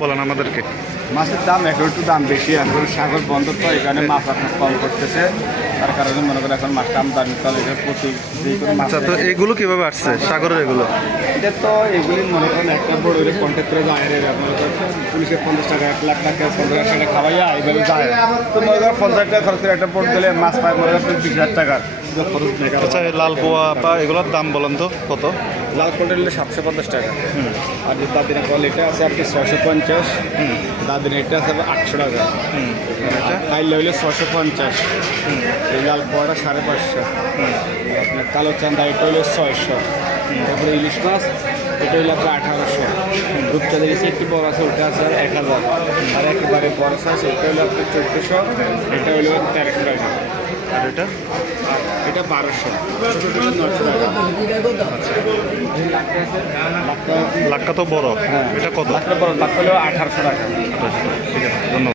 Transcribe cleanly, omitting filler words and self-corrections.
বলেন আমাদেরকে। মাছের দাম এখন একটু দাম বেশি, এখন সাগর বন্ধ তো এই কারণে মাছ আপনার কম করতেছে, তার কারণে মনে করেন এখন মাছটা আমদানি চলে প্রতি যে কোনো মাছ। আচ্ছা, তো এগুলো কিভাবে আসছে সাগরের এগুলো? এটা তো এগুলি মনে করেন একটা বড় কন্ট্যাক্ট করে যায়, মনে করেন পুলিশের 50 টাকা 1 লাখ টাকা 50,000 টাকা খাওয়াইয়া এইভাবে যায়। তো মনে করেন 50 টাকা খরচ করে একটা বোট দিলে মাছ পায় মনে করেন 20,000 টাকা খরচ নেই। আচ্ছা, এই লাল পোয়া বা এগুলোর দাম বলেন তো কত? লাল কোলটা নিলে 750 টাকা, আর যে দাদিনা কল এটা আছে আর কি 650, দাদিনা এটা আছে 800 টাকা, কাইলে হইলে 650, এই লাল পোয়াটা 550, আপনার কালো চান্দা এটা হইলে 600, তারপরে ইলিশ মাছ এটা হইলে আপনার 1800, রূপচাঁদের এসে একটু বড় আছে ওটা আছে 1000, আর একেবারে বড় আছে ওটা হইলে আপনার 1400, এটা হইলে 1300 টাকা, আর এটা এটা 1200, ছোটোটা 900 টাকা। লাক্কা তো বড়, এটা কত? লাক্কা বড় লাক্কা হলো 1800 টাকা।